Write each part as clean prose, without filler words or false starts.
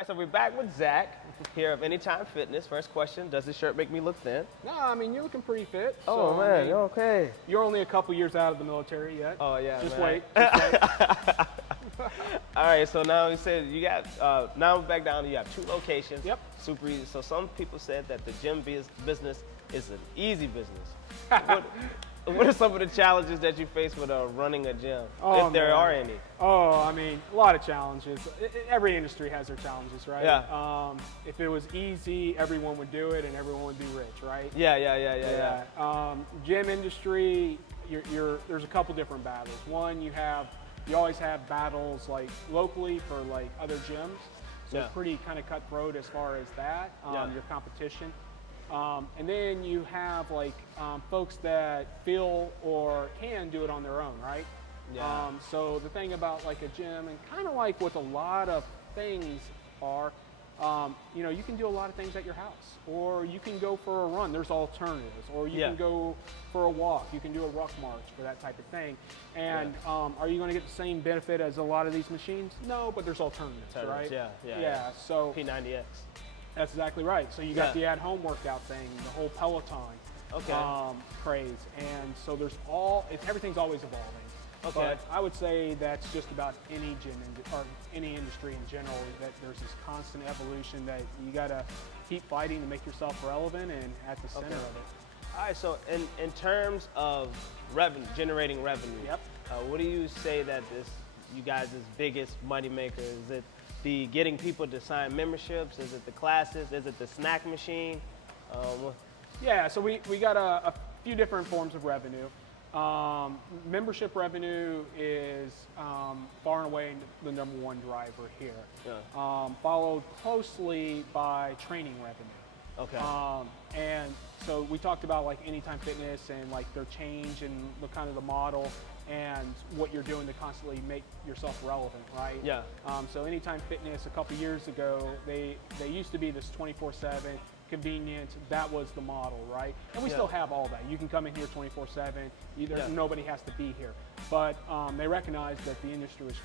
right, so we're back with Zach here of Anytime Fitness. First question, does this shirt make me look thin? No, I mean, you're looking pretty fit. Oh, so, man, I mean, okay. You're only a couple years out of the military yet. Oh, yeah, Just man. wait. Just wait. All right, so now you said you got, now we're back down, you have 2 locations. Yep. Super easy. So some people said that the gym business is an easy business. What are some of the challenges that you face with running a gym, if there are any? Oh, I mean, a lot of challenges. Every industry has their challenges, right? Yeah. If it was easy, everyone would do it and everyone would be rich, right? Yeah. Gym industry, there's a couple different battles. One, you always have battles like locally for like other gyms. So it's pretty kind of cutthroat as far as that, your competition. And then you have like folks that feel or can do it on their own, right? Yeah. So the thing about like a gym, and kind of like with a lot of things are, you can do a lot of things at your house, or you can go for a run. There's alternatives, or you can go for a walk. You can do a ruck march for that type of thing. And are you going to get the same benefit as a lot of these machines? No, but there's alternatives, right? Yeah. So P90X. that's exactly right. So you got the at-home workout thing, the whole Peloton craze, and so everything's always evolving. Okay. But I would say that's just about any gym or any industry in general, that there's this constant evolution that you got to keep fighting to make yourself relevant and at the center of it. All right, so in terms of generating revenue, what do you say that you guys' biggest moneymaker? Is it the getting people to sign memberships? Is it the classes? Is it the snack machine? Yeah, so we got a few different forms of revenue. Membership revenue is far and away the number one driver here, followed closely by training revenue. Okay. And so we talked about like Anytime Fitness and like their change and the kind of the model and what you're doing to constantly make yourself relevant, right? Yeah. So Anytime Fitness a couple years ago, they used to be this 24/7 convenient. That was the model, right? And we still have all that. You can come in here 24/7. Nobody has to be here. But they recognized that the industry was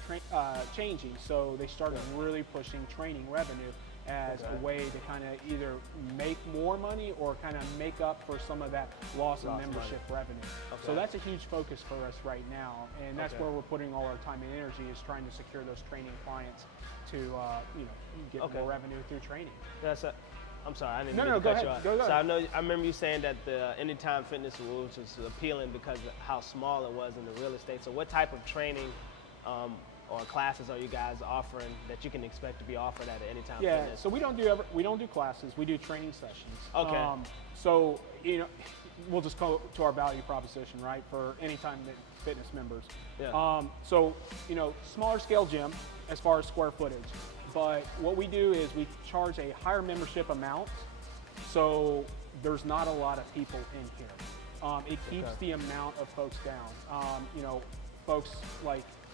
changing, so they started really pushing training revenue as a way to kind of either make more money or kind of make up for some of that loss of membership revenue. So that's a huge focus for us right now, and that's where we're putting all our time and energy, is trying to secure those training clients to get more revenue through training. I'm sorry, I didn't mean to cut you off. Go ahead. So I remember you saying that the Anytime Fitness was appealing because of how small it was in the real estate. So what type of training or classes are you guys offering that you can expect to be offered at Anytime Fitness? Yeah, so we don't do classes. We do training sessions. Okay. So we'll just go to our value proposition, right, for Anytime Fitness members. Yeah. So smaller scale gym as far as square footage. But what we do is we charge a higher membership amount, so there's not a lot of people in here. It keeps the amount of folks down. Folks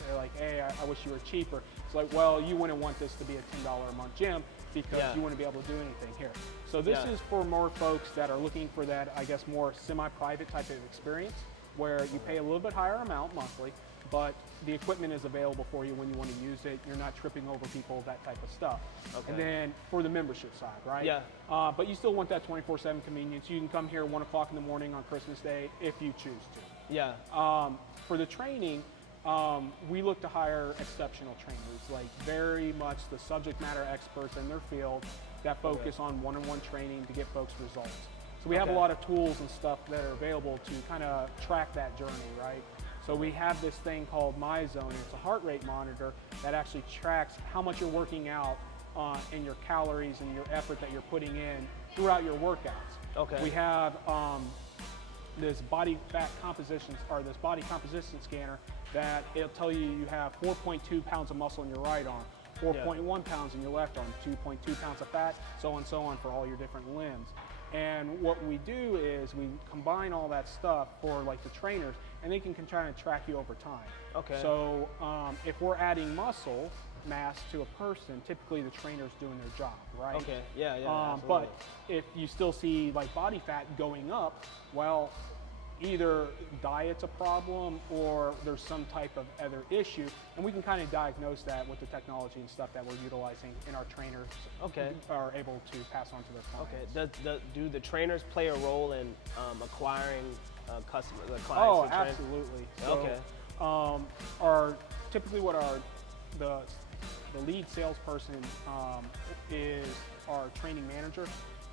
they're like, hey, I wish you were cheaper. It's like, well, you wouldn't want this to be a $10 a month gym because you wouldn't be able to do anything here. So this is for more folks that are looking for that, I guess, more semi-private type of experience, where you pay a little bit higher amount monthly, but the equipment is available for you when you want to use it. You're not tripping over people, that type of stuff. And then for the membership side, right? Yeah. But you still want that 24/7 convenience. You can come here 1 o'clock in the morning on Christmas Day if you choose to. Yeah. For the training, we look to hire exceptional trainers, like very much the subject matter experts in their field that focus on one-on-one training to get folks results. So we have a lot of tools and stuff that are available to kind of track that journey, right? So we have this thing called MyZone. It's a heart rate monitor that actually tracks how much you're working out and your calories and your effort that you're putting in throughout your workouts. Okay. We have this body fat composition, or this body composition scanner, that it'll tell you have 4.2 pounds of muscle in your right arm, 4.1 pounds in your left arm, 2.2 pounds of fat, so on and so on for all your different limbs. And what we do is we combine all that stuff for like the trainers, and they can try and track you over time. Okay. So if we're adding muscle mass to a person, typically the trainer's doing their job, right? Okay. Yeah. But if you still see like body fat going up, well, either diet's a problem or there's some type of other issue, and we can kind of diagnose that with the technology and stuff that we're utilizing, and our trainers are able to pass on to their clients. Okay. Do the trainers play a role in acquiring customers, clients? Oh, absolutely. Okay. So, typically what the lead salesperson is our training manager,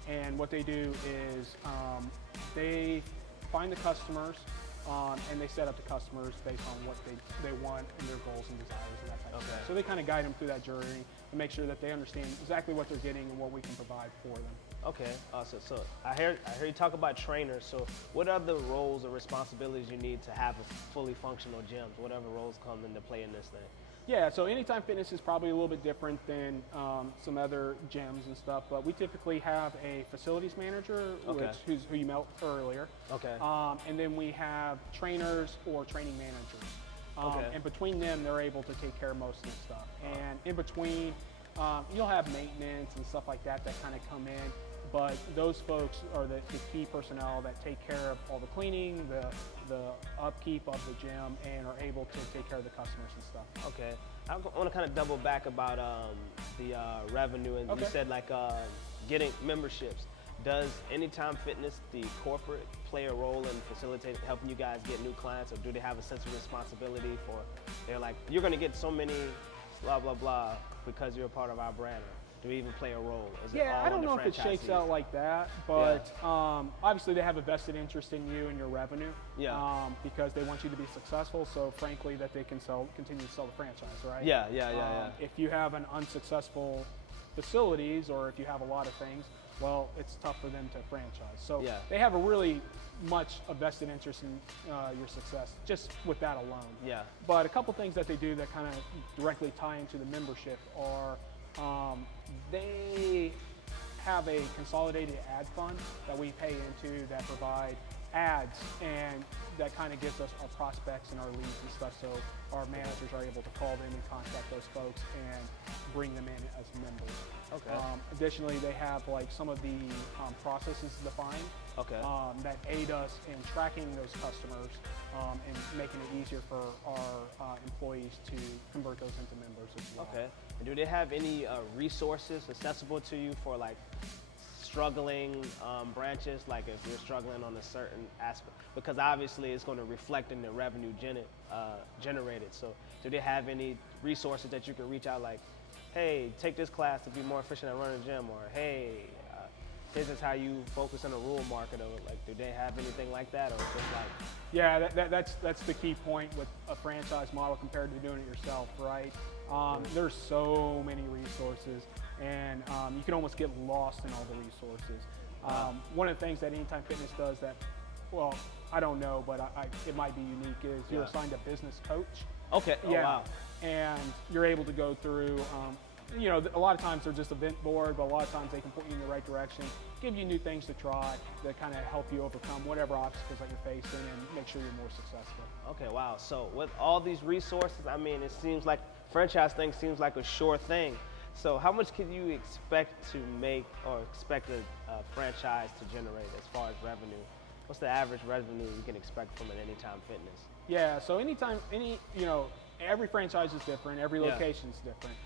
and what they do is they find the customers and they set up the customers based on what they want and their goals and desires and that type of stuff. So they kind of guide them through that journey and make sure that they understand exactly what they're getting and what we can provide for them. Okay, awesome. So I hear you talk about trainers. So what other roles or responsibilities you need to have a fully functional gym? Whatever roles come into play in this thing? Yeah, so Anytime Fitness is probably a little bit different than some other gyms and stuff, but we typically have a facilities manager, who you met earlier. Okay. And then we have trainers or training managers. And between them, they're able to take care of most of the stuff. And in between, you'll have maintenance and stuff like that kind of come in, but those folks are the key personnel that take care of all the cleaning, the upkeep of the gym, and are able to take care of the customers and stuff. Okay. I want to kind of double back about the revenue, and you said like getting memberships. Does Anytime Fitness, the corporate, play a role in facilitating, helping you guys get new clients, or do they have a sense of responsibility for, they're like, you're going to get so many blah, blah, blah because you're a part of our brand? Do we even play a role? I don't know if it shakes out like that, but obviously they have a vested interest in you and your revenue, because they want you to be successful. So frankly, that they can continue to sell the franchise, right? Yeah. If you have an unsuccessful facilities, or if you have a lot of things, well, it's tough for them to franchise. So they have a really much a vested interest in your success just with that alone. Yeah. But a couple things that they do that kind of directly tie into the membership are they have a consolidated ad fund that we pay into that provide ads, and that kind of gives us our prospects and our leads and stuff, so our managers are able to call them and contact those folks and bring them in as members. Okay. Additionally, they have like some of the processes defined that aid us in tracking those customers and making it easier for our employees to convert those into members as well. Okay. And do they have any resources accessible to you for like struggling branches, like if you're struggling on a certain aspect, because obviously it's going to reflect in the revenue generated. So do they have any resources that you can reach out, like, hey, take this class to be more efficient at running a gym, or hey, this is how you focus on a rural market, or like, do they have anything like that, or just like? Yeah, that's the key point with a franchise model compared to doing it yourself, right? There's so many resources, and you can almost get lost in all the resources. One of the things that Anytime Fitness does that, well, I don't know, but it might be unique, is you're assigned a business coach. Okay. Oh, wow. And you're able to go through, a lot of times they're just event board, but a lot of times they can put you in the right direction, give you new things to try that kind of help you overcome whatever obstacles that you're facing and make sure you're more successful. Okay, wow. So with all these resources, I mean, it seems like franchise thing seems like a sure thing. So how much can you expect to make, or expect a franchise to generate as far as revenue? What's the average revenue you can expect from an Anytime Fitness? Yeah, so every franchise is different, every location is different.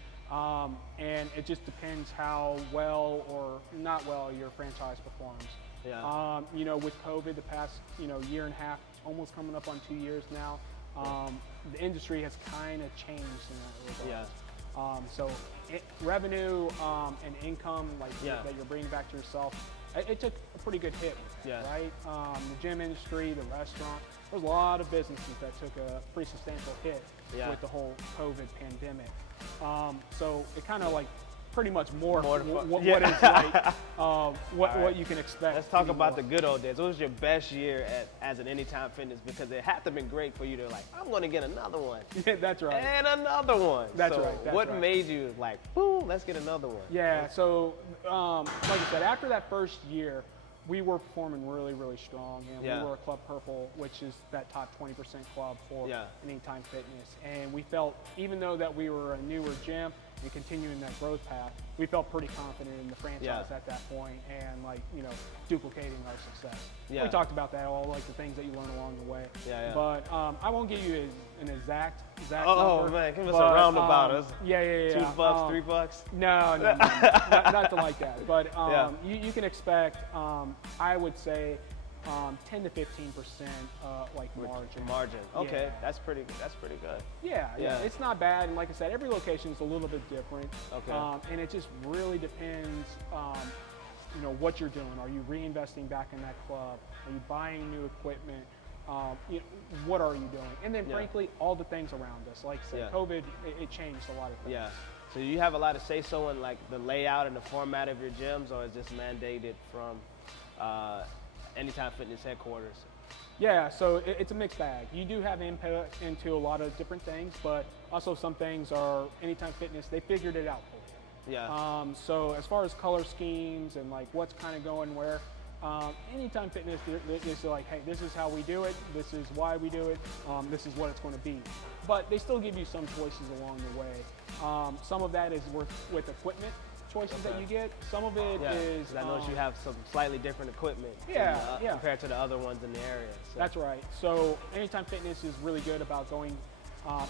And it just depends how well or not well your franchise performs. Yeah. With COVID, the past year and a half, almost coming up on 2 years now, the industry has kind of changed in that regard. So revenue and income, that you're bringing back to yourself, it took a pretty good hit, right? The gym industry, the restaurant, there's a lot of businesses that took a pretty substantial hit with the whole COVID pandemic. So it kind of pretty much what it's like, what you can expect. Let's talk about the good old days. What was your best year as an Anytime Fitness? Because it had to have been great for you to I'm going to get another one. Yeah, that's right. And another one. That's right. What made you boom, let's get another one? Yeah, so like I said, after that first year, we were performing really, really strong, and we were a Club Purple, which is that top 20% club for Anytime Fitness. And we felt, even though that we were a newer gym, and continuing that growth path, we felt pretty confident in the franchise at that point, and like, you know, duplicating our success. We talked about that, all like the things that you learn along the way. But I won't give you an exact number. Oh man, give us a roundabout. $2, $3? No, nothing like that. But you can expect, I would say, 10 to 15% like margin. Okay, that's pretty good. Yeah, it's not bad. And like I said, every location is a little bit different. Okay. And it just really depends, you know, what you're doing. Are you reinvesting back in that club? Are you buying new equipment? You know, what are you doing? And then frankly, all the things around us. Like I said, COVID, it changed a lot of things. Yeah. So you have a lot of say-so in like the layout and the format of your gyms, or is this mandated from Anytime Fitness headquarters? Yeah, so it's a mixed bag. You do have input into a lot of different things, but also some things are Anytime Fitness, they figured it out for you. Yeah. So as far as color schemes and like what's kind of going where, Anytime Fitness, they're like, hey, this is how we do it, this is why we do it, this is what it's going to be. But they still give you some choices along the way. Some of that is with equipment choices that you get. Some of it is. I noticed you have some slightly different equipment compared to the other ones in the area. So. That's right. So Anytime Fitness is really good about going,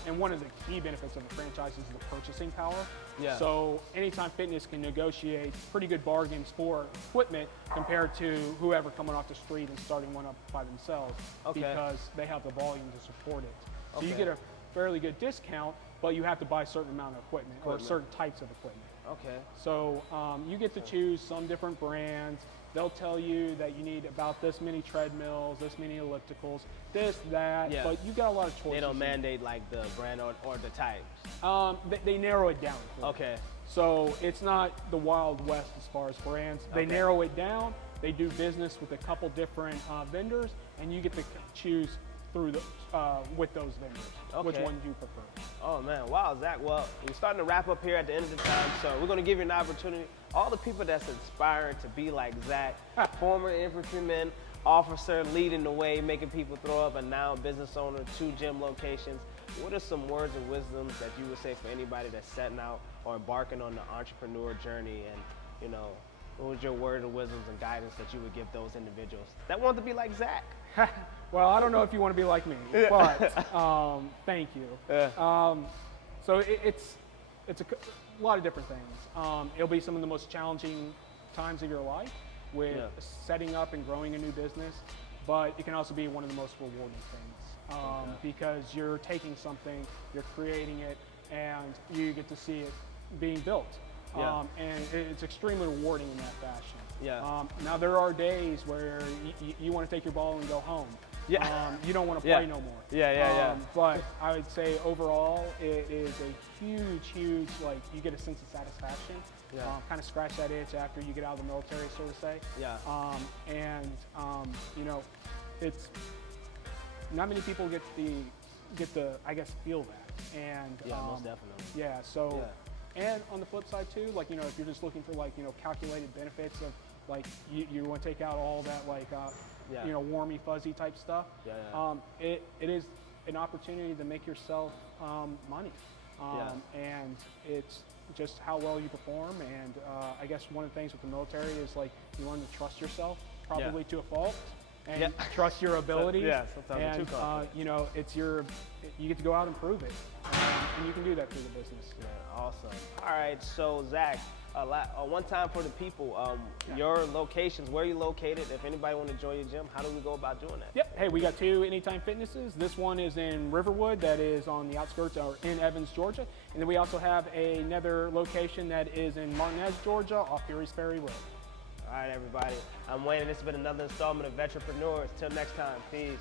and one of the key benefits of the franchise is the purchasing power. Yeah. So Anytime Fitness can negotiate pretty good bargains for equipment compared to whoever coming off the street and starting one up by themselves, because they have the volume to support it. So you get a fairly good discount, but you have to buy a certain amount of equipment. Or certain types of equipment. Okay. So you get to choose some different brands. They'll tell you that you need about this many treadmills, this many ellipticals, this, that, but you got a lot of choices. They don't mandate like the brand or the types? They narrow it down. Okay. So it's not the Wild West as far as brands. They narrow it down. They do business with a couple different vendors, and you get to choose through with those vendors. Which one do you prefer? Oh man, wow, Zach. Well, we're starting to wrap up here at the end of the time, so we're going to give you an opportunity. All the people that's inspiring to be like Zach, former infantryman, officer, leading the way, making people throw up, and now business owner, 2 gym locations. What are some words of wisdom that you would say for anybody that's setting out or embarking on the entrepreneur journey? And you know, what was your word of wisdom and guidance that you would give those individuals that want to be like Zach? Well, I don't know if you want to be like me, but thank you. So it's a lot of different things. It'll be some of the most challenging times of your life with setting up and growing a new business, but it can also be one of the most rewarding things because you're taking something, you're creating it, and you get to see it being built. And it's extremely rewarding in that fashion. Now there are days where you want to take your ball and go home. You don't want to play no more. But I would say overall, it is a huge, like, you get a sense of satisfaction. Kind of scratch that itch after you get out of the military, so to say. You know, it's not many people get the I guess feel that. And most definitely. And on the flip side too, like, you know, if you're just looking for like, you know, calculated benefits of like you want to take out all that like you know, warmy fuzzy type stuff. It is an opportunity to make yourself money. And it's just how well you perform. And I guess one of the things with the military is like you learn to trust yourself, probably to a fault, and trust your abilities. And you know, you get to go out and prove it, and you can do that through the business. Awesome. All right, so Zach, one time for the people, your locations, where you located. If anybody want to join your gym, how do we go about doing that? Hey, we got 2 Anytime Fitnesses. This one is in Riverwood, that is on the outskirts, or in Evans, Georgia. And then we also have another location that is in Martinez, Georgia, off Fury's Ferry Road. All right, everybody. I'm Wayne, and this has been another installment of Vetrepreneur. Till next time, peace.